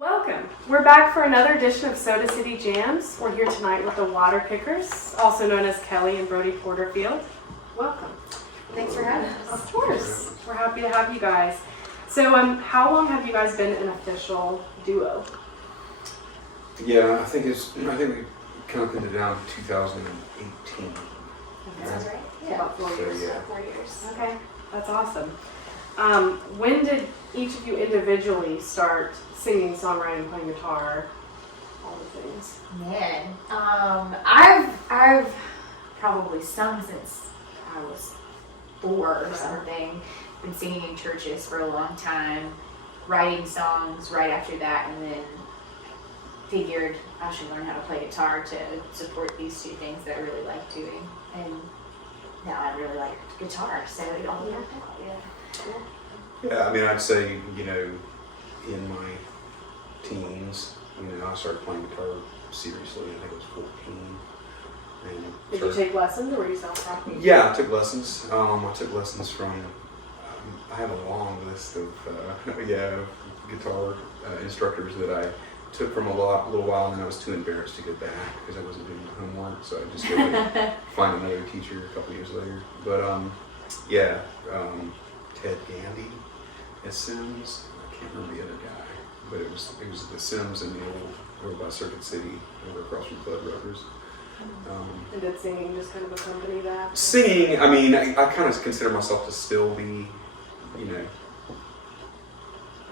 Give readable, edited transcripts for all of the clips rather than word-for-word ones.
Welcome. We're back for another edition of Soda City Jams. We're here tonight with the Water Kickers, also known as Kelley and Brodie Porterfield. Welcome. Thanks for having us. Of course. We're happy to have you guys. So, how long have you guys been an official duo? Yeah, I think we kind of pinned it down to 2018. Sounds right. Yeah. About 4 years. So, yeah. 4 years. Okay, that's awesome. When did each of you individually start singing, songwriting, playing guitar, all the things? Man, I've probably sung since I was 4 or something. Been singing in churches for a long time, writing songs right after that, and then figured I should learn how to play guitar to support these two things that I really like doing. And now I really like guitar, so it all worked out. Yeah, I mean, I'd say, in my teens, I started playing guitar seriously. I think I was 14. And Did you take lessons or were you self-taught? Yeah, I took lessons. I took lessons from, I have a long list of, guitar instructors that I took from a little while, and then I was too embarrassed to go back because I wasn't doing my homework, so I just go and find another teacher a couple years later. But Ted Gandy at Sims. I can't remember the other guy, but it was the Sims in the old over by Circuit City, over across from Bud Ruckers. And did singing just kind of accompany that? Singing, I mean, I kind of consider myself to still be,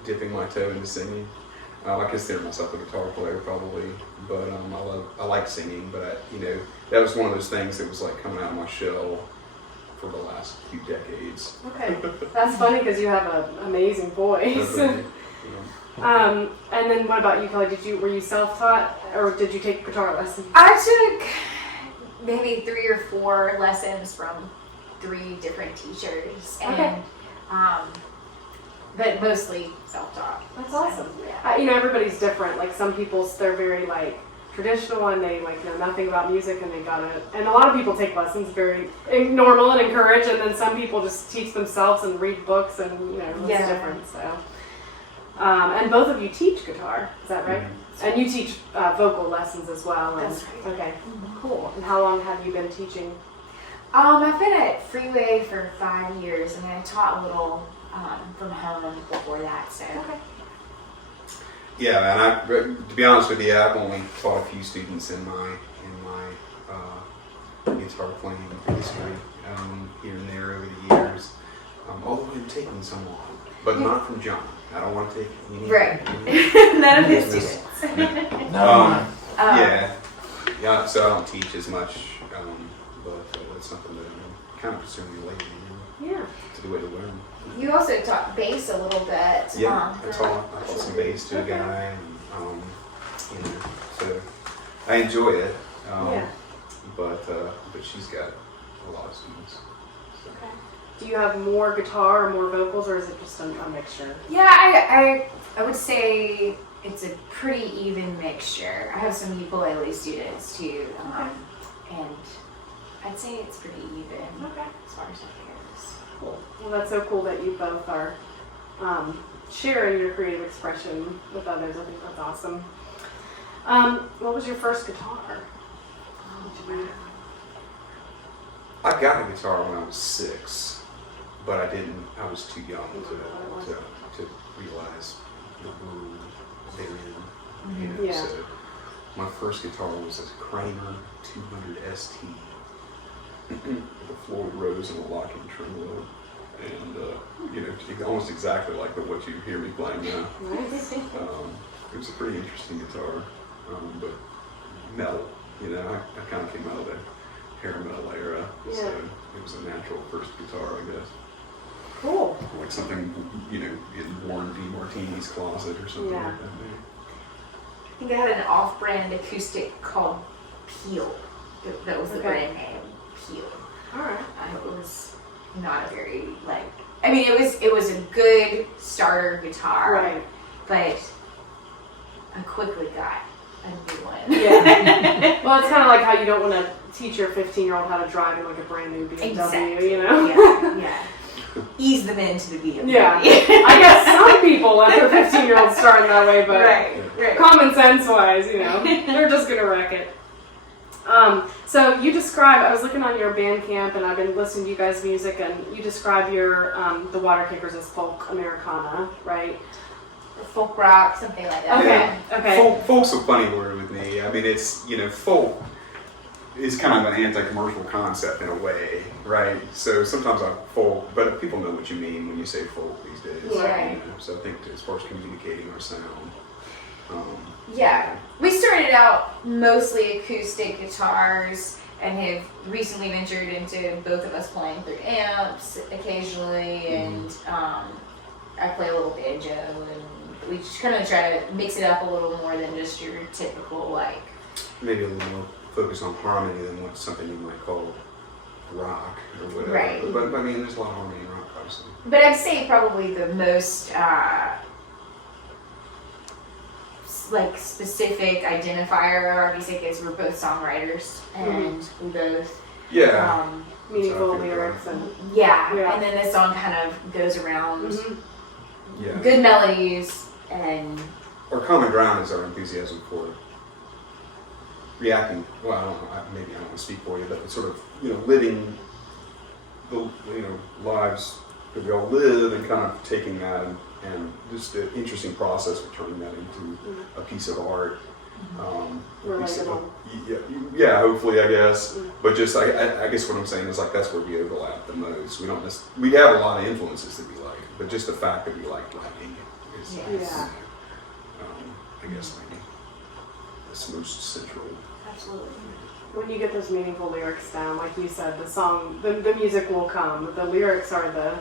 dipping my toe into singing. I consider myself a guitar player probably, but I like singing, but that was one of those things that was like coming out of my shell for the last few decades. Okay, that's funny because you have an amazing voice. And then what about you, Kelley? Were you self-taught or did you take guitar lessons? I took maybe 3 or 4 lessons from 3 different teachers, and but mostly self-taught. That's awesome. Yeah. Everybody's different. Like some people, they're very traditional and they know nothing about music and they got it. And a lot of people take lessons, very normal and encouraged. And then some people just teach themselves and read books and it's different. So, and both of you teach guitar, is that right? Mm-hmm. And you teach vocal lessons as well. And, that's right. Okay, cool. And how long have you been teaching? I've been at Freeway for 5 years, and I taught a little from home before that. So. Okay. Yeah, and to be honest with you, I've only taught a few students in my guitar playing history here and there over the years. Although I've taken some on, but not from John. I don't want to take any. Right. None of his students. Yeah. So I don't teach as much, but that's something that I'm kind of pursuing lately. Yeah. It's a good way to learn. You also taught bass a little bit. Yeah, I taught some bass to a guy, and so I enjoy it. But she's got a lot of students. So. Okay. Do you have more guitar or more vocals, or is it just a mixture? Yeah, I would say it's a pretty even mixture. I have some ukulele students too, and I'd say it's pretty even. Okay. As far as that goes. Cool. Well, that's so cool that you both are sharing your creative expression with others. I think that's awesome. What was your first guitar? I got a guitar when I was 6, but I was too young to realize the groove therein. Yeah. So my first guitar was a Kramer 200 ST with a Floyd Rose and a locking tremolo. And almost exactly like what you hear me playing now. Nice. It was a pretty interesting guitar, but metal. I kind of came out of the hair metal era, so it was a natural first guitar, I guess. Cool. Like something in Warren D. Martini's closet or something like that. I think I had an off-brand acoustic called Peel. That was the brand name, Peel. All right. It was not a very it was a good starter guitar, right? But I quickly got a new one. Yeah. Well, it's kind of like how you don't want to teach your 15-year-old how to drive in a brand new BMW. Exactly. Yeah. Ease them into the BMW. Yeah. I guess some people people let their 15-year-olds start that way, but right. common sense wise, they're just gonna wreck it. So you describe, I was looking on your Bandcamp and I've been listening to you guys' music, and you describe your the Water Kickers as folk Americana, right? Or folk rock, something like that. Okay. Folk's a funny word with me. I mean, it's, folk is kind of an anti-commercial concept in a way, right? So sometimes I folk, but people know what you mean when you say folk these days. Right. So I think as far as communicating our sound. Yeah. We started out mostly acoustic guitars and have recently ventured into both of us playing through amps occasionally, and I play a little banjo, and we just kind of try to mix it up a little more than just your typical, maybe a little more focus on harmony than what something you might call rock or whatever. Right. But I mean, there's a lot of harmony in rock, obviously. But I'd say probably the most specific identifier of our music is we're both songwriters, and we both meaningful lyrics and and then the song kind of goes around good melodies, and our common ground is our enthusiasm for reacting. Well, I don't know. Maybe I don't want to speak for you, but sort of living the lives that we all live, and kind of taking that and just an interesting process of turning that into a piece of art. relatable. Yeah, hopefully, I guess. But just I guess what I'm saying is that's where we overlap the most. We don't we have a lot of influences that we like, but just the fact that we like liking it is I guess maybe that's most central. absolutely. When you get those meaningful lyrics down, like you said, the song, the music will come. The lyrics are the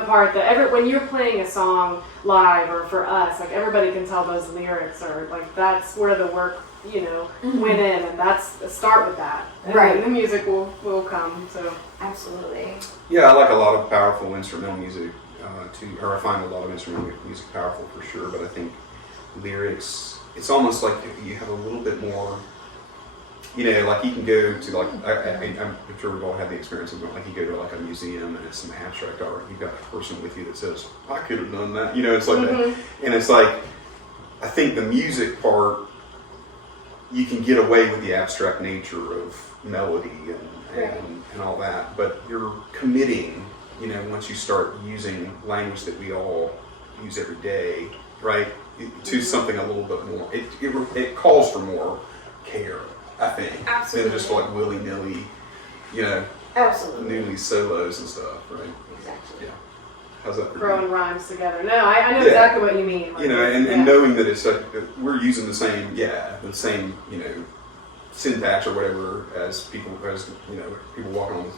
part that when you're playing a song live or for us, everybody can tell those lyrics are that's where the work went in, and that's start with that, and then the music will come. So absolutely. Yeah, I like a lot of powerful instrumental music or I find a lot of instrumental music powerful for sure. But I think lyrics, it's almost like you have a little bit more. You can go to I'm sure we've all had the experience of you go to a museum and it's some abstract art. You've got a person with you that says, "I could have done that." It's like that, and it's I think the music part, you can get away with the abstract nature of melody and all that, but you're committing. Once you start using language that we all use every day, right, to something a little bit more. It calls for more care, I think, absolutely, than just willy-nilly, absolutely, newly solos and stuff, right? Exactly. Yeah. How's that for throwing you? rhymes together. No, I know exactly what you mean. And knowing that it's we're using the same syntax or whatever as people walking on.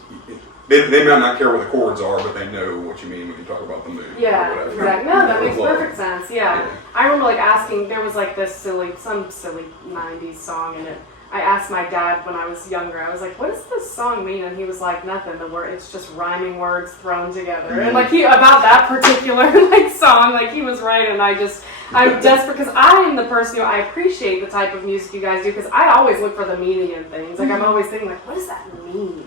They might not care what the chords are, but they know what you mean when you talk about the mood. Yeah, or whatever. exactly. No, that makes perfect sense. Yeah. I remember asking. There was some silly '90s song, and I asked my dad when I was younger. I was like, "What does this song mean?" And he was like, "Nothing. The word. It's just rhyming words thrown together." And about that particular song, he was right, and I'm desperate because I am the person I appreciate the type of music you guys do, because I always look for the meaning in things. I'm always thinking what does that mean?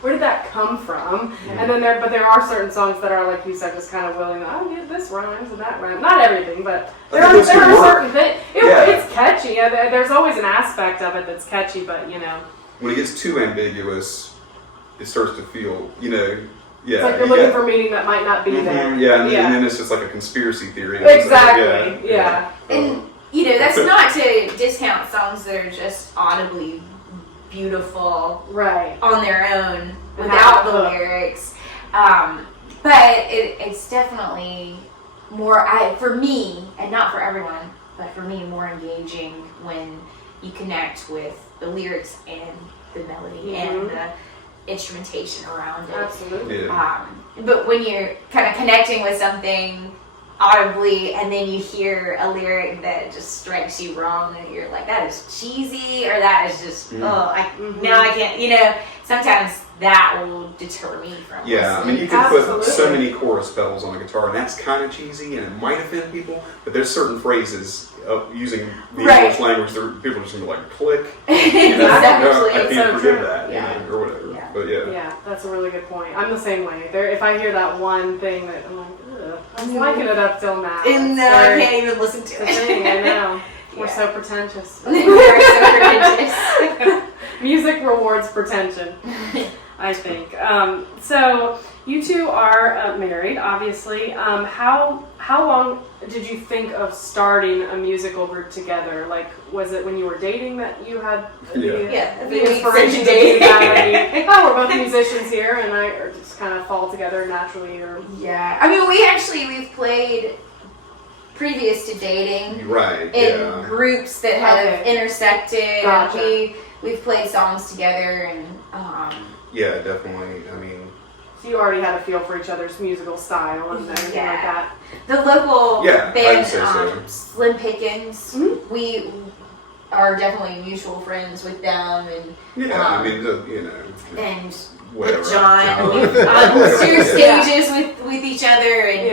Where did that come from? And then there are certain songs that are, like you said, just kind of willing. Yeah, this rhymes and that rhymes. Not everything, but there are certain things. It's catchy. There's always an aspect of it that's catchy, but when it gets too ambiguous, it starts to feel it's like you're looking for meaning that might not be there. Yeah, and then it's just like a conspiracy theory. Exactly. Yeah. And that's not to discount songs that are just audibly beautiful, right, on their own without the lyrics. But it's definitely more, for me, and not for everyone, but for me, more engaging when you connect with the lyrics and the melody and the instrumentation around it. Absolutely. Yeah. But when you're kind of connecting with something audibly and then you hear a lyric that just strikes you wrong and you're like, that is cheesy, or that is just now I can't, sometimes that will deter me from listening. You can put so many chorus pedals on a guitar, and that's kind of cheesy and it might offend people, but there's certain phrases using the English language that people are just going to click. I can't forgive that, or whatever. But yeah, that's a really good point. I'm the same way. If I hear that one thing that I'm like, ugh, I'm liking it up till now. And I can't even listen to the thing, I it. know. We're Yeah. so pretentious. We are so pretentious. Music rewards pretension, I think. So you two are married, obviously. How long did you think of starting a musical group together? Like, was it when you were dating that you had the inspiration to do that? I mean, we're both musicians here, and I just kind of fall together naturally. Or Yeah, I mean, we've played previous to dating. Right. In groups that have intersected. Gotcha. We've played songs together and Yeah, definitely. I mean, so you already had a feel for each other's musical style and everything like that. The local I'd band, say so. Slim Pickens, Mhm. we are definitely mutual friends with them, and yeah, I mean, and whatever. with John, we've Whatever. shared Yeah. stages with each other, and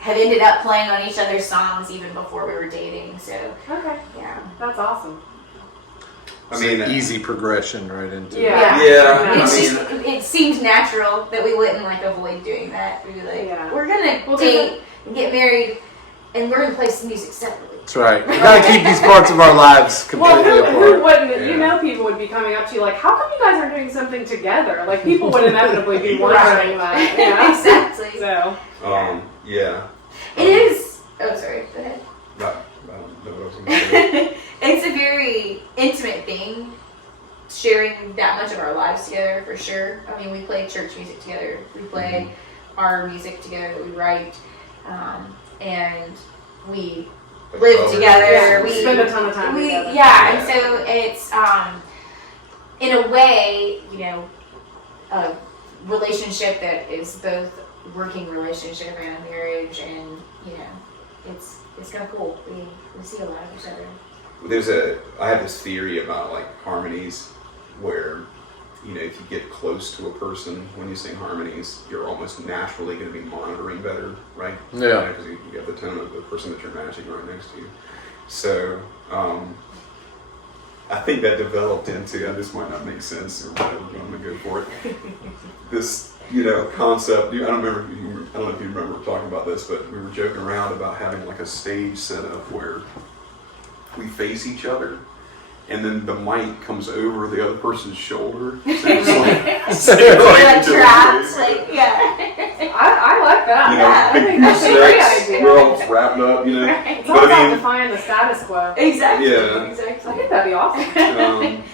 have ended up playing on each other's songs even before we were dating. So Okay, yeah, that's awesome. I mean, easy progression right into Yeah. Yeah. It's I just it seemed natural that we wouldn't avoid doing that. We were like, we're gonna date and get married, and we're gonna play some music separately. That's right. We gotta keep these parts of our lives completely Well, who apart. wouldn't? Yeah. You know, people would be coming up to you like, "How come you guys are doing something together?" Like, people would inevitably be wondering that. Yeah. Exactly. So. yeah. It is. Oh, sorry. Go ahead. I don't know what I was going to say. It's a very intimate thing, sharing that much of our lives together, for sure. I mean, we play church music together. We play our music together that we write, and we live together. Yeah, we spend a ton of time together. Yeah, and so it's in a way, a relationship that is both working relationship and a marriage, and it's kind of cool. We see a lot of each other. I have this theory about harmonies where, if you get close to a person when you sing harmonies, you're almost naturally going to be monitoring better, right? Yeah. Because you get the tone of the person that you're matching right next to you. So, I think that developed into, and this might not make sense or whatever, but I'm going to go for it. This, concept, I don't know if you remember talking about this, but we were joking around about having a stage set up where we face each other, and then the mic comes over the other person's shoulder. So it's trapped, I like that. I big think that's a great idea. we're all wrapped up, It's all But I about mean, defying the status quo. Exactly. Yeah. I Exactly. think that'd be awesome.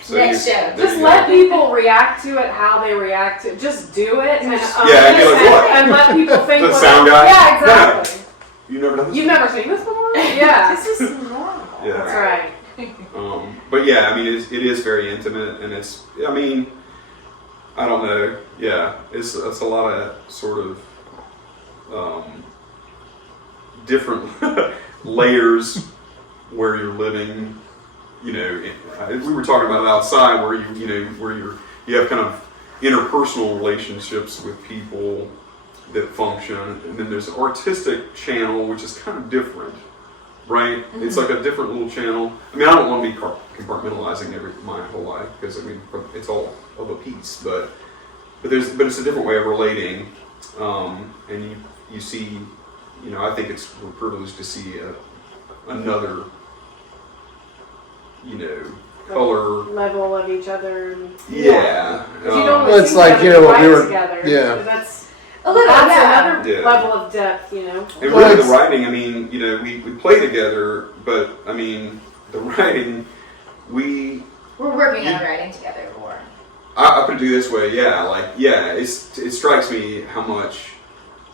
so Next show. there Just you let go. people react to it how they react to it. Just do it and, Yeah, and be like, what? and let people think. The what sound it- guy? Yeah, exactly. You've never done this? You've never seen this before? Yeah. This is normal. Yeah. That's right. But yeah, I mean, it is very intimate, and it's, I mean, I don't know. Yeah, it's a lot of sort of different layers where you're living. We were talking about it outside, where you have kind of interpersonal relationships with people that function, and then there's an artistic channel, which is kind of different. Right? Mm-hmm. It's like a different little channel. I mean, I don't want to be compartmentalizing my whole life, because it's all of a piece. But it's a different way of relating, and you see, I think we're privileged to see another, color level of each other. And, yeah. 'Cause you don't Well, it's see like, each other what we write were- together. yeah. That's A little, another Yeah. level of depth, And Well, really, the it's- writing. I mean, we play together, but I mean, the writing, We're working on writing together more. I put it this way, it strikes me how much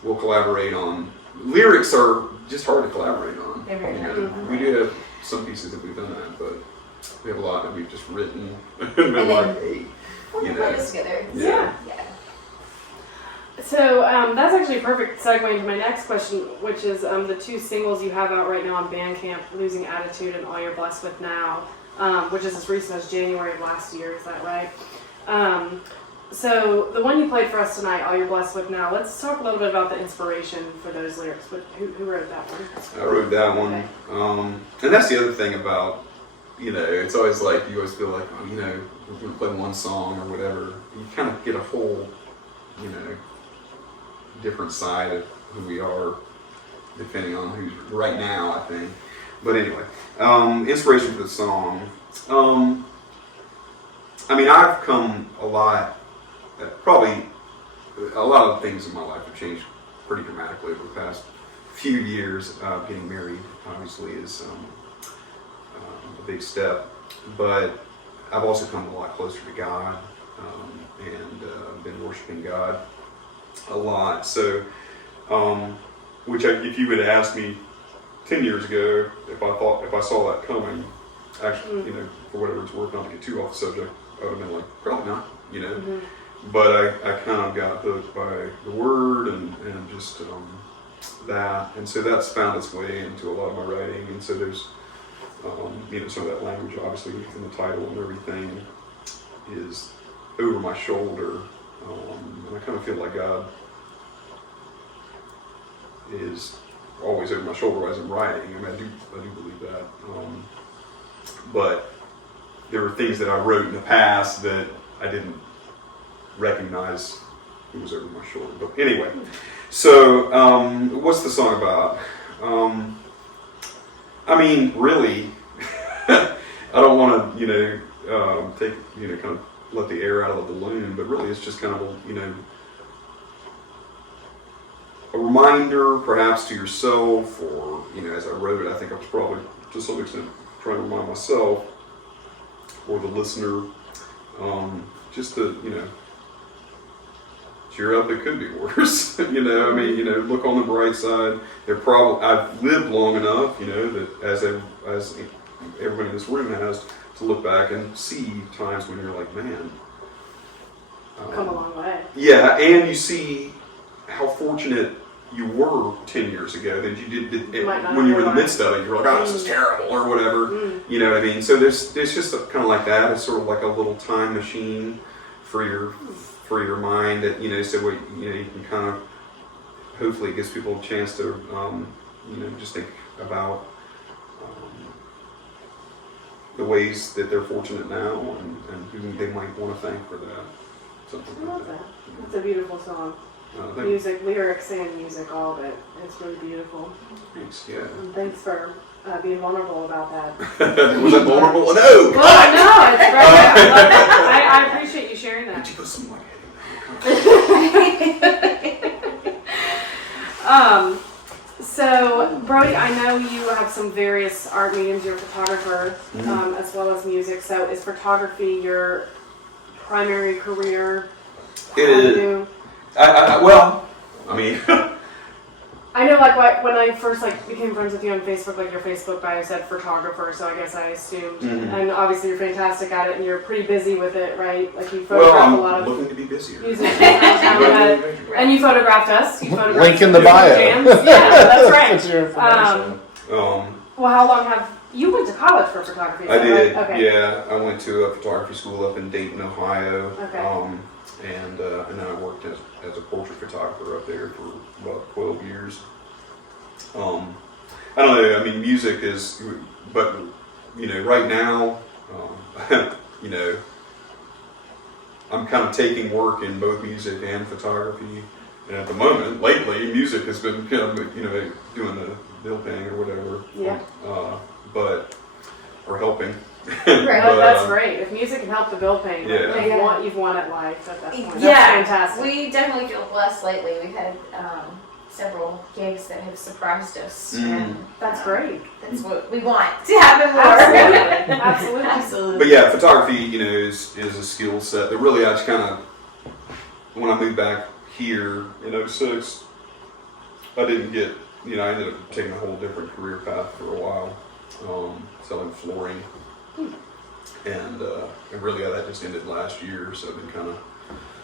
we'll collaborate on. Lyrics are just hard to collaborate on. They're very hard. Mhm. We do have some pieces that we've done that, but we have a lot that we've just written and been And like, then- hey, We're gonna play this together. Yeah. Yeah. So that's actually a perfect segue into my next question, which is the two singles you have out right now on Bandcamp, Losing Attitude and All You're Blessed With Now, which is as recent as January of last year, is that right? So the one you played for us tonight, All You're Blessed With Now, let's talk a little bit about the inspiration for those lyrics. Who wrote that one? I wrote that one. Okay. And that's the other thing about, it's always like, you always feel like, we're going to play one song or whatever. You kind of get a whole, different side of who we are depending on who's right now, I think. But anyway, inspiration for the song. I mean, I've come a lot, probably a lot of things in my life have changed pretty dramatically over the past few years. Getting married, obviously, is a big step, but I've also come a lot closer to God, and been worshiping God a lot. So, if you would have asked me 10 years ago if I saw that coming, actually, for whatever it's worth, not to get too off the subject, I would have been like, probably not, Mm-hmm. But I kind of got hooked by the word and just that, and so that's found its way into a lot of my writing, and so there's some of that language, obviously, in the title and everything, is over my shoulder, and I kind of feel like God is always over my shoulder as I'm writing. I mean, I do believe that, but there were things that I wrote in the past that I didn't recognize it was over my shoulder. But anyway, so what's the song about? I mean, really, I don't want to, take, kind of let the air out of the balloon, but really it's just kind of a reminder, perhaps, to yourself, or, as I wrote it, I think I was probably, to some extent, trying to remind myself, or the listener, just to, cheer up, it could be worse. Look on the bright side. I've lived long enough, that as everybody in this room has, to look back and see times when you're like, man. Come a long way. Yeah, and you see how fortunate you were 10 years ago that you did when you were in the midst of it. You're like, oh, this is terrible, or whatever. You know what I mean? So there's just kind of like that. It's sort of like a little time machine for your mind that, so you can kind of, hopefully it gives people a chance to, just think about the ways that they're fortunate now and who they might want to thank for that. Something I like love that. It's a beautiful song. Music, lyrics, and music, all of it. It's really beautiful. Thanks, yeah. And thanks for being vulnerable about that. Was that vulnerable? No! Well, no, it's great. I love that. I appreciate you sharing that. Did you put some like So, Brodie, I know you have some various art mediums. You're a photographer, as well as music. So, is photography your primary career? It is. I mean, I know, like, when I first became friends with you on Facebook, your Facebook bio said photographer, so I guess I assumed. And obviously, you're fantastic at it, and you're pretty busy with it, right? Like, you photograph a lot of looking to be busier. musicians. And you photographed us. You photographed Link in the bio. Jams. Yeah, that's right. That's your information. Well, how long have you went to college for photography? I did. Right? Okay. Yeah, I went to a photography school up in Dayton, Ohio. Okay. And then I worked as a portrait photographer up there for about 12 years. I don't know, I mean, music is, but, right now, I'm kind of taking work in both music and photography. And at the moment, lately, music has been kind of, doing the bill paying or whatever. Yeah. Or helping. Right. Well, that's great. If music can help the bill paying, Yeah. you've won at life at that point. That's Yeah, fantastic. we definitely feel blessed lately. We've had several gigs that have surprised us, and That's great. that's what we want to happen more. Absolutely. Absolutely. Absolutely. But yeah, photography, is a skill set that really I just kind of, when I moved back here in 2006, I didn't get, I ended up taking a whole different career path for a while, selling flooring. And really that just ended last year, so I've been kind of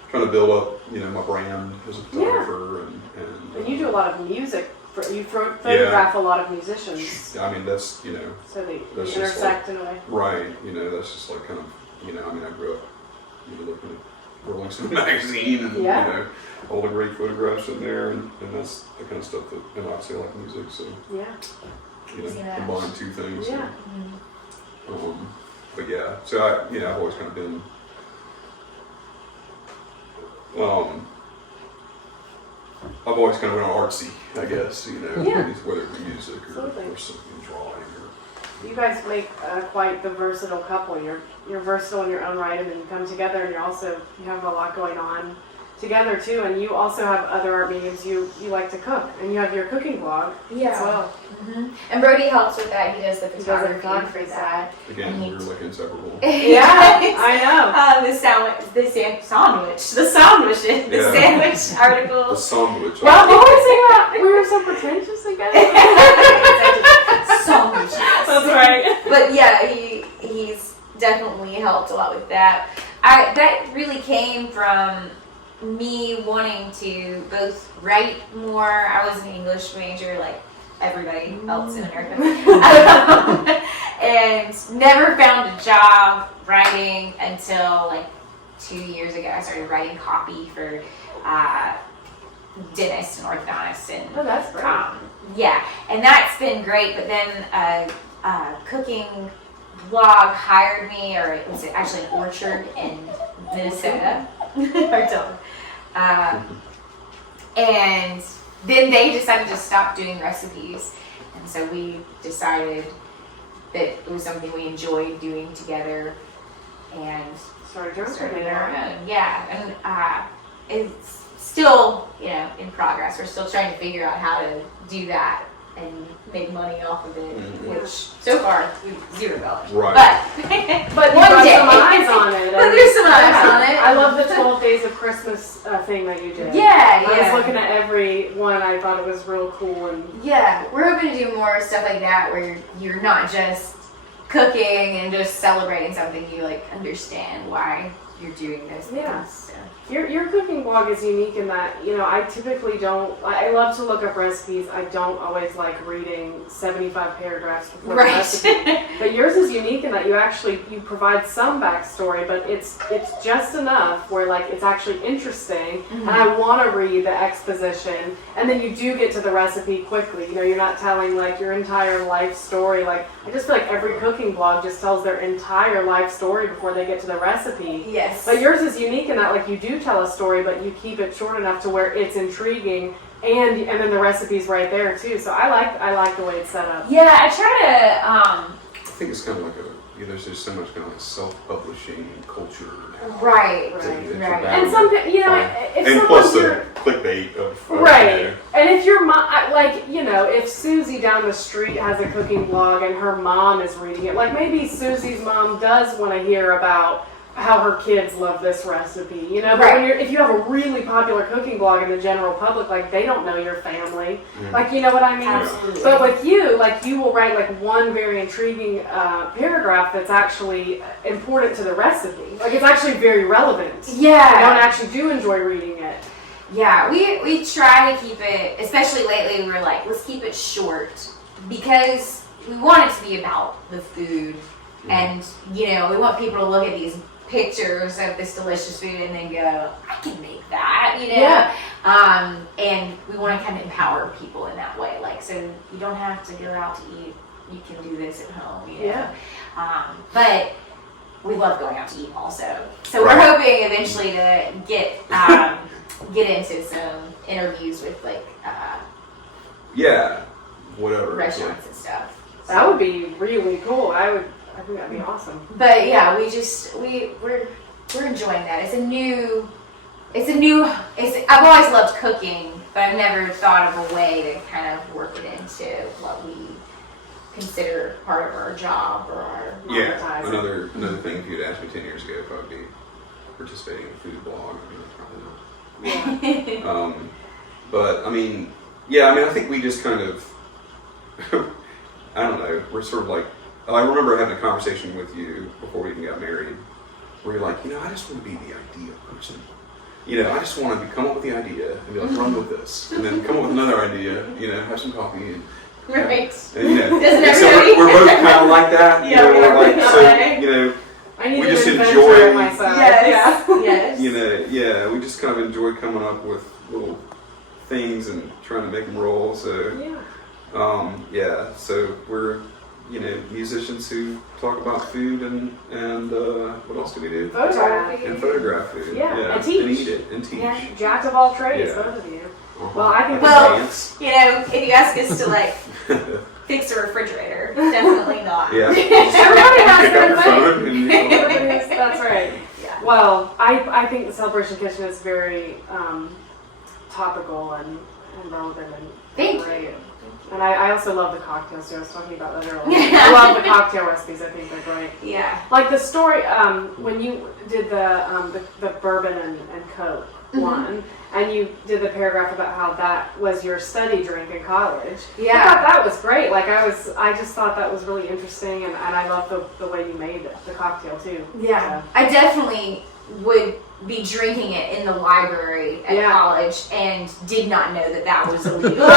trying to build up, my brand as a photographer. And you do a lot of music. You photograph a lot of musicians. I mean, that's, So they that's just intersect in a way. right, that's just like kind of, I mean, I grew up, looking at Rolling Stone magazine and, all the great photographs in there, and that's the kind of stuff that, and obviously I like music, so, combine two things. Yeah. So, but yeah, so I've always kind of been, I've always kind of been artsy, I guess, you know, Yeah. whether it be music Absolutely. or something, drawing or. You guys make quite the versatile couple. You're versatile in your own right, and then you come together, and you have a lot going on together too. And you also have other art mediums. You like to cook, and you have your cooking blog as well. And Brodie helps with that. He does the does the photography photography for that. Again, we're like inseparable. Yeah, I know. The sandwich, the sandwich Yeah. sandwich The article. sandwich. Well, what were we saying about we were so pretentious again? Sandwiches. That's right. But yeah, he's definitely helped a lot with that. That really came from me wanting to both write more. I was an English major, like everybody else in America, and never found a job writing until like 2 years ago. I started writing copy for dentists and orthodontists, and Oh, that's great. yeah, and that's been great. But then a cooking blog hired me, or it was actually an orchard in Minnesota. Our dog. And then they decided to stop doing recipes, and so we decided that it was something we enjoyed doing together, and Started started our own. Yeah, and it's still, in progress. We're still trying to figure out how to do that and make money off of it, which so far we've $0. Right. But you One got day. some eyes on it. But there's some eyes on it. I love the 12 Days of Christmas thing that you did. Yeah, I yeah. was looking at every one. I thought it was real cool. And Yeah, we're hoping to do more stuff like that where you're not just cooking and just celebrating something. You understand why you're doing this. Yeah. So. Your cooking blog is unique in that, I typically don't, I love to look up recipes. I don't always like reading 75 paragraphs before the recipe. But yours is unique in that you provide some backstory, but it's just enough where it's actually interesting, and I want to read the exposition, and then you do get to the recipe quickly. You're not telling your entire life story. I just feel like every cooking blog just tells their entire life story before they get to the recipe. Yes. But yours is unique in that you do tell a story, but you keep it short enough to where it's intriguing, and then the recipe's right there too. So I like the way it's set up. Yeah, I try I think it's kind of like there's just so much kind of self-publishing culture now. right. And some, if And someone's plus the your- clickbait of right. And if your mom, if Susie down the street has a cooking blog and her mom is reading it, maybe Susie's mom does want to hear about how her kids love this recipe, But if you have a really popular cooking blog in the general public, they don't know your family, you know what I mean? Absolutely. But with you, you will write one very intriguing paragraph that's actually important to the recipe. It's actually very relevant. Yeah. I don't actually do enjoy reading it. Yeah, we try to keep it, especially lately, we were like, let's keep it short, because we want it to be about the food, and, we want people to look at these pictures of this delicious food and then go, I can make that, Yeah. And we want to kind of empower people in that way, so you don't have to go out to eat, you can do this at home, Yeah. But we love going out to eat also, so we're hoping eventually to get into some interviews with Yeah, whatever. restaurants and stuff. That would be really cool. I think that'd be awesome. But yeah, we're enjoying that. I've always loved cooking, but I've never thought of a way to kind of work it into what we consider part of our job or our Yeah, another thing if you'd asked me 10 years ago if I'd be participating in a food blog, probably not. But I think we just kind of, I don't know, we're sort of I remember having a conversation with you before we even got married, where you're like, I just want to be the ideal person. I just want to come up with the idea and be run with this, and then come up with another idea, have some coffee and. Right. And, so we're both kind of like that. I need we to just adventure enjoy. myself. Yes. Yeah. Yes. We just kind of enjoy coming up with little things and trying to make them roll. So, so we're, musicians who talk about food and what else do we do? Photography. And photograph food. Yeah, and teach. And eat it and teach. Yeah, jack of all trades, Yeah. both of you. Well, I think Well, Dance. you know, if you ask us to like fix a refrigerator, definitely not. Yeah. Everybody has Pick their up thing. the phone and you know, Everybody's- that's right. Yeah. Well, I think the Celebration Kitchen is very topical and relevant and Thank great. And I also love the cocktails too. I was talking about that earlier. I love the cocktail recipes. I think they're great. Yeah. Like the story when you did the bourbon and Coke one, and you did the paragraph about how that was your study drink in college. Yeah. I thought that was great. Like I just thought that was really interesting, and I love the way you made the cocktail too. Yeah. I definitely would be drinking it in the library at Yeah. college and did not know that was illegal.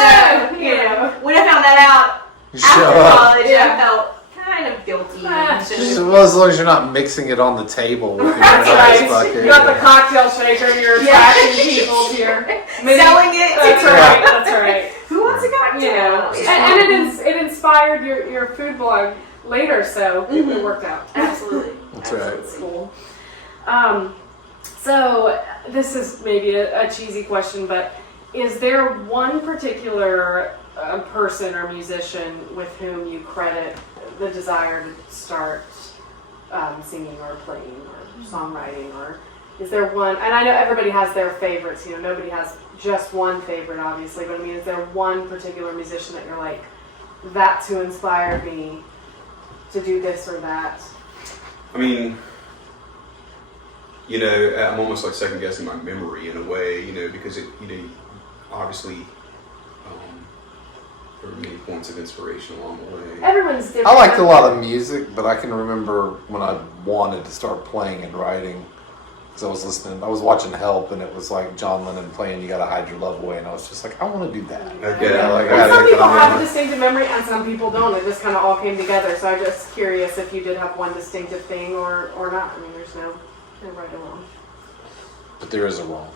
So, you know, when I found that out You after show up. college, Yeah. I felt kind of guilty. and Just, just- well, as long as you're not mixing it on the table with your That's ice right. bucket. You got the cocktail shaker, and you're Yeah. attracting people to your Selling it. That's to right. That's right. Who wants a cocktail? You know, and it inspired your food blog later, so it worked out. Absolutely. That's right. It's cool. So this is maybe a cheesy question, but is there one particular person or musician with whom you credit the desire to start singing or playing or songwriting, or is there one? And I know everybody has their favorites. You know, nobody has just one favorite, obviously. But I mean, is there one particular musician that you're like, that's who inspired me to do this or that? I mean, you know, I'm almost like second guessing my memory in a way, you know, because it, you know, obviously there were many points of inspiration along the way. Everyone's different. I liked a lot of music, but I can remember when I wanted to start playing and writing. Because I was watching Help, and it was like John Lennon playing "You Gotta Hide Your Love Away," and I was just like, I want to do that. Okay. Yeah, like, And I some had people a- have a distinctive memory, and some people don't. It just kind of all came together. So I'm just curious if you did have one distinctive thing or not. I mean, there's no right or wrong. But there is a wrong.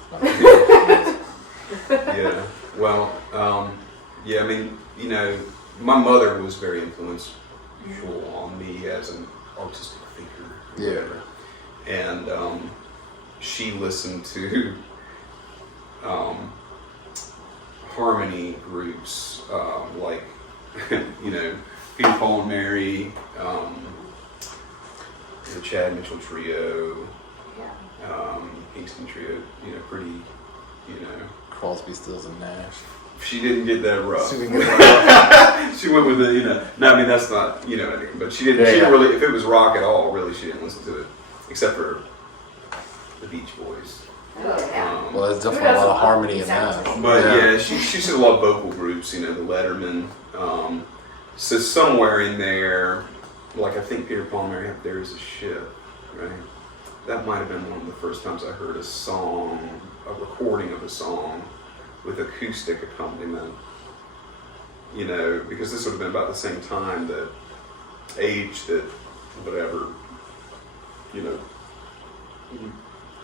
Yeah. Well, yeah. I mean, you know, my mother was very influential on me as an artistic thinker. Yeah. Whatever. And she listened to harmony groups like, you know, Peter, Paul and Mary, the Chad Mitchell Trio, Kingston Trio. You know, pretty, you know. Crosby, Stills, and Nash. She didn't get that rough. She didn't get that She went with the, you know. No, I mean that's not, you know, what I mean, but she didn't. Yeah, She didn't yeah. really. If it was rock at all, really, she didn't listen to it, except for the Beach Boys. Oh, yeah. Well, there's definitely a lot of harmony in Exactly. that. But yeah, she did a lot of vocal groups. You know, the Letterman. So somewhere in there, like I think Peter, Paul and Mary have "There Is a Ship," right? That might have been one of the first times I heard a song, a recording of a song with acoustic accompaniment. You know, because this would have been about the same time that age that whatever, you know,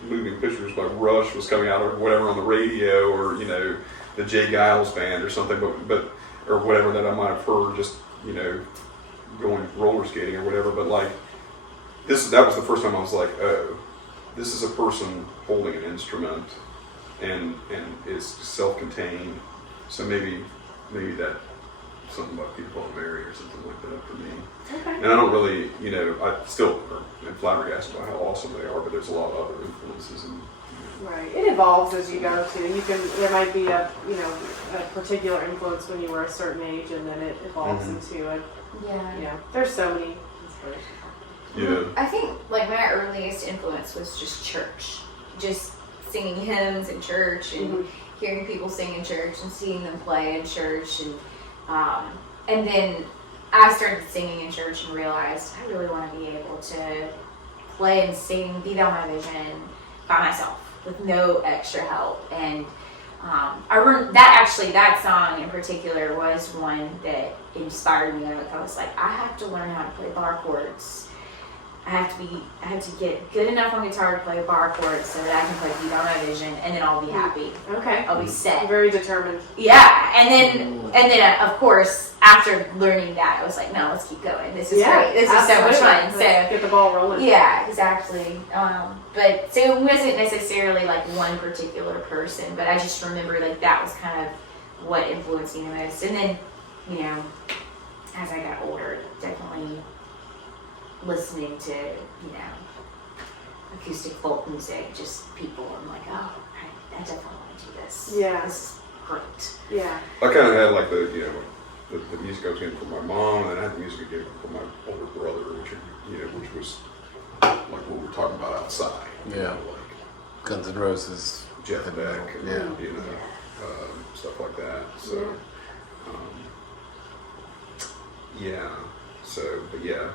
moving pictures like Rush was coming out or whatever on the radio, or you know, the Jay Giles band or something, but or whatever that I might have heard just, you know, going roller skating or whatever. But like that was the first time I was like, oh, this is a person holding an instrument and is self-contained. So maybe that something about Peter, Paul and Mary or something like that for me. Okay. And I don't really, you know, I still am flabbergasted by how awesome they are, but there's a lot of other influences. And, Right. It evolves as you go too. There might be a particular influence when you were a certain age, and then it evolves into a, Yeah. there's so many inspirations. yeah. I think like my earliest influence was just church, just singing hymns in church and hearing people sing in church and seeing them play in church, and then I started singing in church and realized I really want to be able to play and sing, be on my vision by myself with no extra help. And I remember that song in particular was one that inspired me. I was like, I have to learn how to play bar chords I have to get good enough on guitar to play a bar chord so that I can play Beat on My Vision, and then I'll be happy. Okay. I'll be set. Very determined. Yeah, and then of course after learning that, I was like, no, let's keep going. This is great. This is so much fun. So get the ball rolling. yeah, exactly. But so it wasn't necessarily like one particular person, but I just remember like that was kind of what influenced me the most. And then, you know, as I got older, definitely listening to, you know, acoustic folk music, just people, I'm like, oh, I definitely want to do this. Yeah. This is great. Yeah. I kind of had like the music I was getting from my mom, and then I had the music I get from my older brother, which was like what we were talking about outside. Yeah. Like Guns N' Roses. Jeff Beck, and, Yeah. stuff like that. So, but yeah.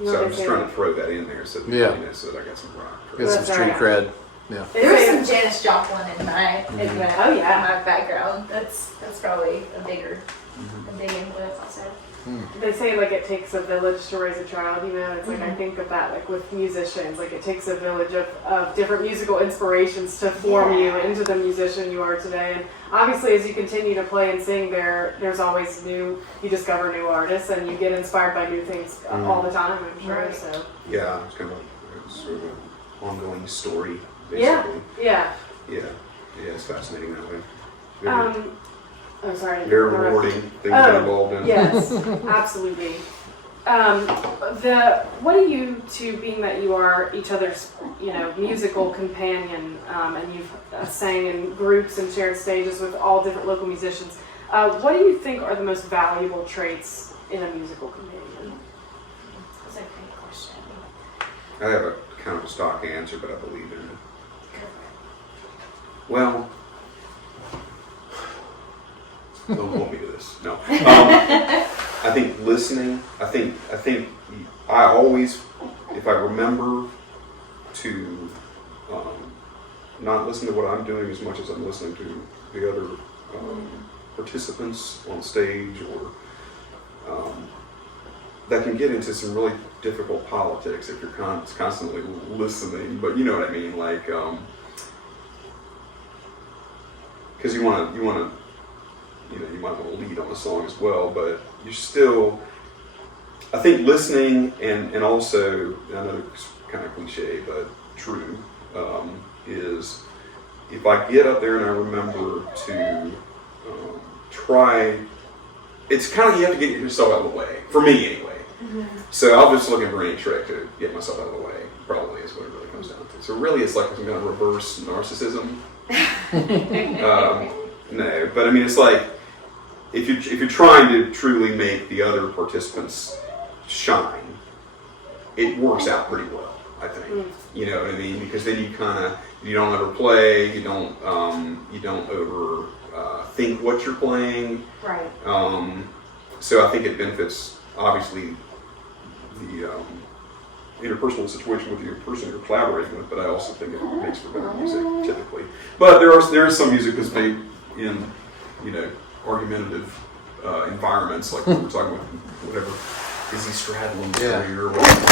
You know So what I'm they just say, trying to throw that in there so that, Yeah. so that I got some rock. Get some That's street right. cred. Yeah. They There's say- some Janis Joplin in my Oh, yeah. my background. That's probably a big influence also. They say like it takes a village to raise a child, you know. It's like I think of that like with musicians, like it takes a village of different musical inspirations to form you into the musician you are today. And obviously as you continue to play and sing, there's always you discover new artists and you get inspired by new things all the time, I'm sure. Right. So Yeah, it's kind of sort of an ongoing story, yeah, basically. yeah. Yeah, it's fascinating that way. Very, Oh, sorry. very rewarding thing to get involved in. Yes, absolutely. What do you two, being that you are each other's, musical companion, and you've sang in groups and shared stages with all different local musicians, what do you think are the most valuable traits in a musical companion? That's a great question. I have a kind of a stock answer, but I believe in it. Well, don't hold me to this. No. I think listening. I think I always, if I remember to not listen to what I'm doing as much as I'm listening to the other participants on stage, or that can get into some really difficult politics if you're constantly listening. But you know what I mean, like because you want to. You might want to lead on a song as well, but you're still, I think listening and also, I know it's kind of cliche, but true, is if I get up there and I remember to try, it's kind of, you have to get yourself out of the way, for me anyway. Mm-hmm. So I'll just looking for any trick to get myself out of the way, probably is what it really comes down to. So really it's like some kind of reverse narcissism. No, but I mean, it's like, if you're trying to truly make the other participants shine, it works out pretty well, I think. You know what I mean? Because then you don't overplay, you don't over think what you're playing. Right. So I think it benefits obviously the interpersonal situation with the person you're collaborating with, but I also think it makes for better music typically. But there is some music that's made in argumentative environments, like we were talking about, whatever, Izzy Stradlin's career or whatever.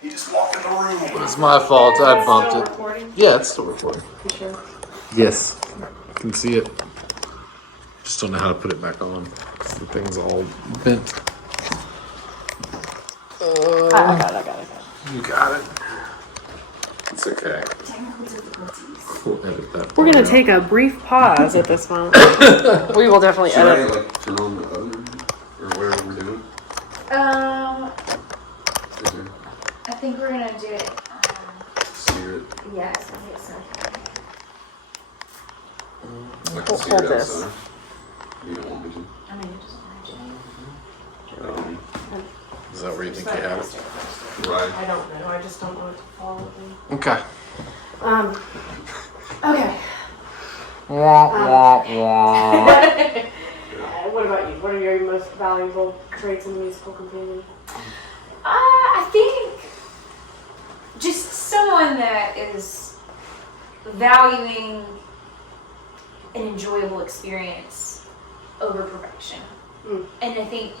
He just walked in the room. It's my fault. I bumped Still it. recording? Yeah, it's still recording. You sure? Yes. I can see it. Just don't know how to put it back on. The thing's all bent. I got it. You got it. It's okay. Technical difficulties. We'll edit that. We're going part to out. take a brief pause at this moment. We will definitely Should I edit. turn on the other or whatever we're doing? Is there I think we're gonna do it. sear it? Yeah, it's gonna get something. I can sear Hold it this. outside. You don't want me to. I mean, it doesn't matter. Is that where you think you have it? Right. I don't know. I just don't want it to fall with me. Okay. Okay. Wah, wah, wah. What about you? What are your most valuable traits in a musical companion? I think just someone that is valuing an enjoyable experience over perfection. And I think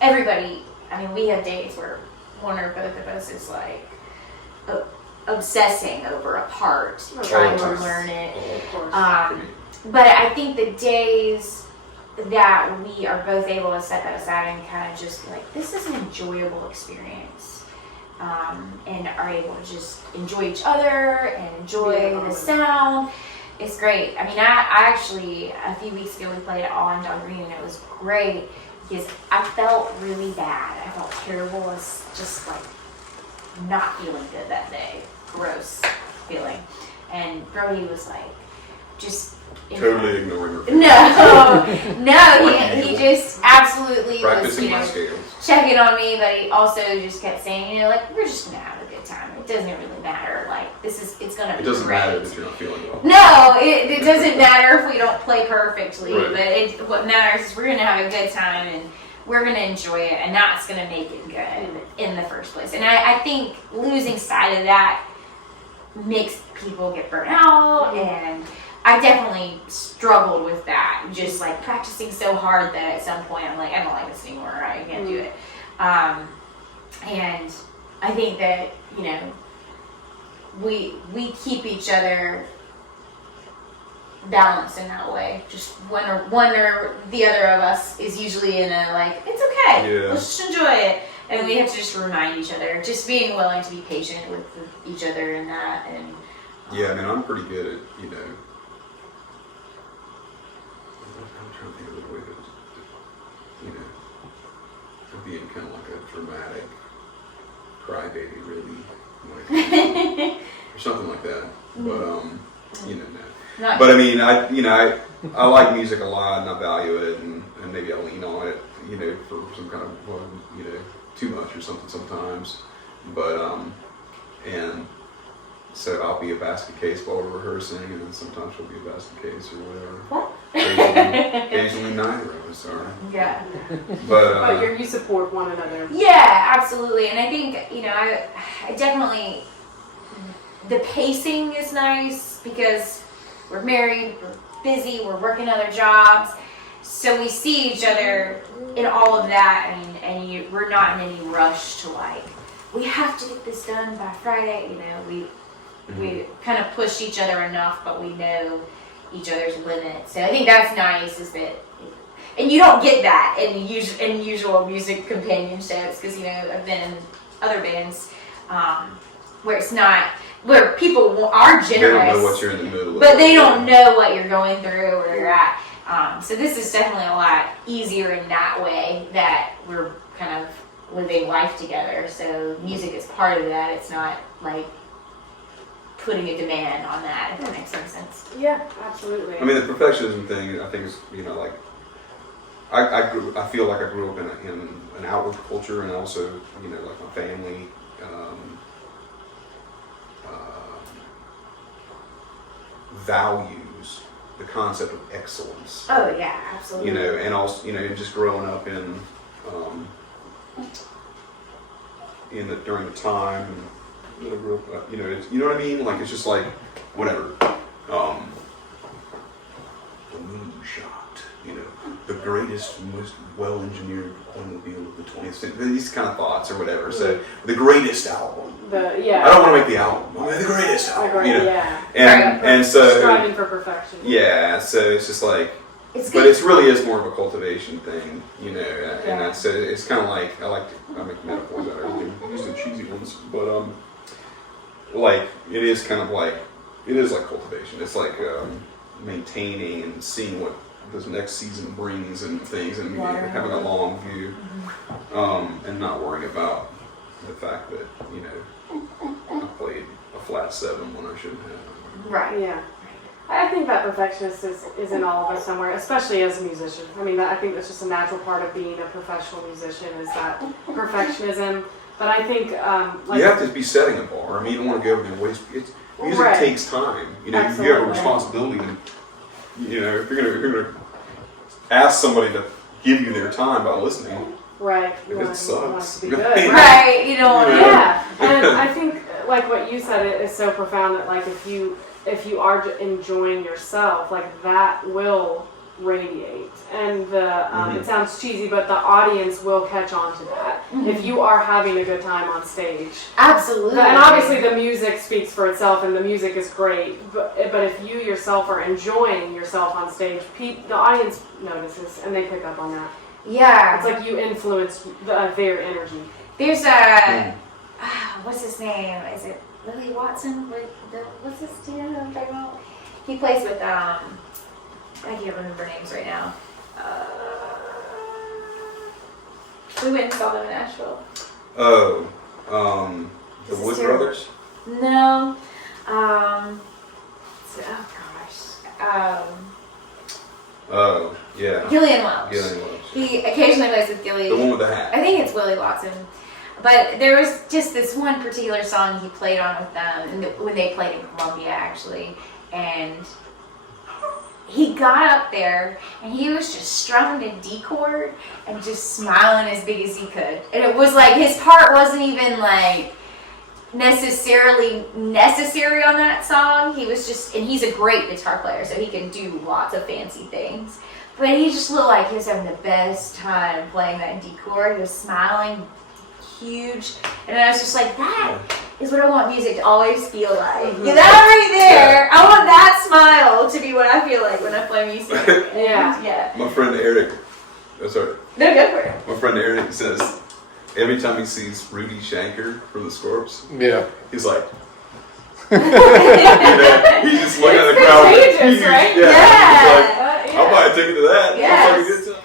everybody I mean, we have days where one or both of us is like obsessing over a part, trying to learn it. Of course. But I think the days that we are both able to set that aside and kind of just be like, this is an enjoyable experience, and are able to just enjoy each other and enjoy the sound, it's great. I mean, I actually, a few weeks ago we played All in Dog Green, and it was great because I felt really bad. I felt terrible. As just like not feeling good that day. Gross feeling. And Brodie was like, just Totally ignoring her. No, he just absolutely Practicing my was, scales. checking on me, but he also just kept saying, like, we're just gonna have a good time. It doesn't really matter. Like, it's gonna be great. It doesn't matter that you're not feeling well. No, it doesn't matter if we don't play perfectly, Right. but what matters is we're gonna have a good time and we're gonna enjoy it, and that's gonna make it good in the first place. And I think losing sight of that makes people get burnt out, and I definitely struggled with that, just like practicing so hard that at some point I'm like, I don't like this anymore, I can't do it. And I think that, you know, we keep each other balanced in that way. Just one or the other of us is usually in a like, it's okay, let's just enjoy it. And we have to just remind each other, just being willing to be patient with each other in that. And yeah, I mean, I'm pretty good at, you know, I'm trying to think of a way to, you know, to being kind of like a dramatic crybaby, really, like, or something like that. But you know, no. not, But I mean, I like music a lot, and I value it, and maybe I lean on it, you know, for some kind of, well, you know, too much or something sometimes. But and so I'll be a basket case while we're rehearsing, and then sometimes she'll be a basket case or whatever. What? Occasionally neither of us are. yeah. But you support one another. Yeah, absolutely. And I think, you know, I definitely, the pacing is nice because we're married, we're busy, we're working other jobs. So we see each other in all of that, and we're not in any rush to like, we have to get this done by Friday. You know, we kind of push each other enough, but we know each other's limits. So I think that's nice, is that, and you don't get that in usual music companionships, because, you know, I've been in other bands where it's not, where people are generous. they don't know what you're in the middle of. But they don't know what you're going through or where you're at. So this is definitely a lot easier in that way, that we're kind of living life together. So music is part of that. It's not like putting a demand on that, if that makes some sense. Yeah, absolutely. I mean, the perfectionism thing, I think, is, you know, like, I feel like I grew up in an outward culture, and also, you know, like my family values the concept of excellence. Oh yeah, absolutely. You know, and also, you know, just growing up in during the time that I grew up, you know, you know what I mean? Like, it's just like, whatever. The moonshot, you know, the greatest, most well-engineered automobile of the 20th century. These kind of thoughts or whatever. So, the greatest album. I don't want to make the album. I mean, the greatest album. You know? Yeah. And so striving for perfection. Yeah. So it's just like, It's but good. it really is more of a cultivation thing, you know. And that's, so it's kind of like, I make metaphors out of everything, usually cheesy ones, but like, it is kind of like, it is like cultivation. It's like maintaining and seeing what this next season brings and things, and having a long view, and not worrying about the fact that, you know, I played a flat 7 when I shouldn't have. Right. Yeah. I think that perfectionist is in all of us somewhere, especially as a musician. I mean, I think that's just a natural part of being a professional musician, is that perfectionism. But I think like, you have to be setting a bar. I mean, you don't want to go over there and waste. Music takes time. You know, Absolutely. you have a responsibility to, you know, if you're gonna ask somebody to give you their time by listening. right, If you it want sucks, to be good. Right. You know. Yeah, and I think like what you said, it is so profound that like if you are enjoying yourself, like that will radiate, and it sounds cheesy, but the audience will catch on to that if you are having a good time on stage. Absolutely. And obviously the music speaks for itself, and the music is great, but if you yourself are enjoying yourself on stage, the audience notices, and they pick up on that. Yeah. It's like you influence their energy. There's a, what's his name? Is it Lily Watson? What's his team I'm talking about? He plays with, I can't remember names right now. We went and saw them in Nashville. Oh, the This is Wood terrible. Brothers? No. Oh gosh. Oh, yeah. Gillian Welch. Gillian Welch. He occasionally plays with Gillian. The one with the hat. I think it's Willie Watson. But there was just this one particular song he played on with them, and when they played in Columbia, actually. And he got up there, and he was just strumming a D chord and just smiling as big as he could. And it was like his part wasn't even like necessarily necessary on that song. He was just, and he's a great guitar player, so he can do lots of fancy things. But he just looked like he was having the best time playing that D chord. He was smiling huge, and I was just like, that is what I want music to always feel like. Yeah, that right there. I want that smile to be what I feel like when I play music. Yeah. My friend Eric, sorry. No, go for it. My friend Eric says every time he sees Rudy Shanker from the Scorps, Yeah. he's like, he's just looking at the crowd. contagious, right? Yeah. He's like, I'll buy a ticket to that. Yes. That's like a good time.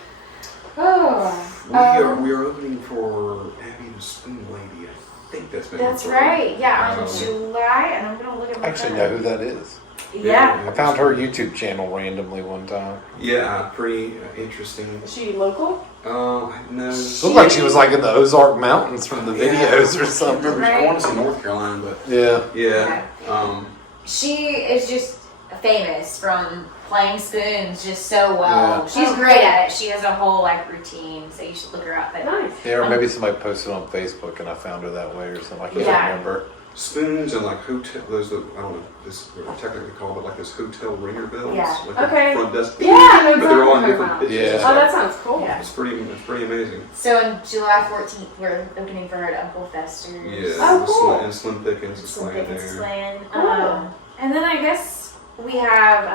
Oh. We are opening for Happy the Spoon Lady. I think that's been. That's confirmed. right. Yeah, on July, and I'm gonna look at my I actually phone. know who that is. Yeah. I found her YouTube channel randomly one time. Yeah, pretty interesting. Is she local? No. Looked like she was like in the Ozark Mountains from the videos or I something. remember, I want to say North Carolina, but Yeah. yeah. She is just famous from playing spoons just so well. Yeah. She's great at it. She has a whole like routine, so you should look her up. But Nice. Yeah, or maybe somebody posted on Facebook and I found her that way or something. I can't Yeah. remember. Spoons and like hotel, those, I don't know, this are technically called, but like those hotel ringer bells. Yeah. Like the Okay. front desk. Yeah, I know But they're all in exactly different what pitches. Yeah. and Oh, stuff. that sounds cool. Yeah. It's pretty amazing. So on July 14th, we're opening for her at Uncle Fester's. Yeah. Oh, cool. And Slim Pickens is Slim playing Pickens there. playing. Cool. And then I guess we have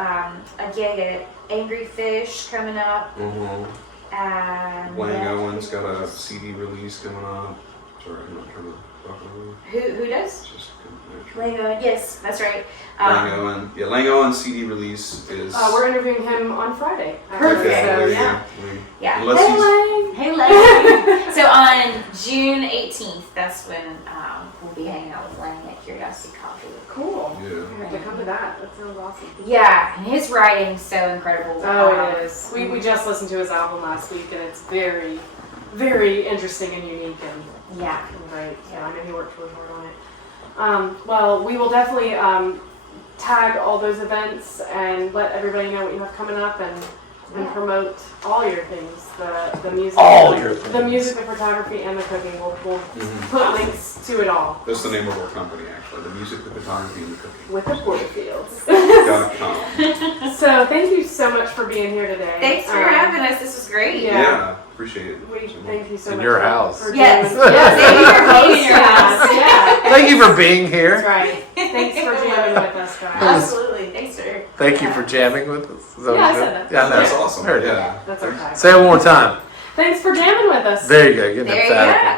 a gig at Angry Fish coming up. Mm-hmm. And Lang Owen's got a CD release coming up. Sorry, I'm not trying to talk over you. who does? It's just Lang Owen. Yes, that's right. Lang Owen. Yeah, Lang Owen's CD release is. We're interviewing him on Friday. Perfect. Okay, there you yeah. go. Yeah. Unless Hey, he's, Lang. Hey, Lang. So on June 18th, that's when we'll be hanging out with Lang at Curiosity Coffee. Cool. yeah. I have to come to that. That sounds awesome. Yeah, and his writing's so incredible. Oh, it is. We just listened to his album last week, and it's very, very interesting and unique and Yeah. great. So I know he worked really hard on it. Well, we will definitely tag all those events and let everybody know what you have coming up and promote all your things. The music, All your things. the music, the photography, and the cooking. We'll Mhm. put links to it all That's the name of our company, actually. The music, the photography, and the cooking. with the Porterfields. .com. So thank you so much for being here today. Thanks for having us. This was great. Yeah. Yeah, appreciate it. We thank you so In much your for, house. for Yes. doing- Yes. Thank you for being in your Yes, house. yeah. Thank you for being That's here. right. Thanks for jamming with us, guys. Absolutely. Thanks, sir. Thank you for jamming with us. Is that Yeah, what I you said said? that. Yeah, I know. That's awesome. Heard it. Yeah. That's okay. Say it one more time. Thanks for jamming with us. There you go. Get There an you emphatic go. one.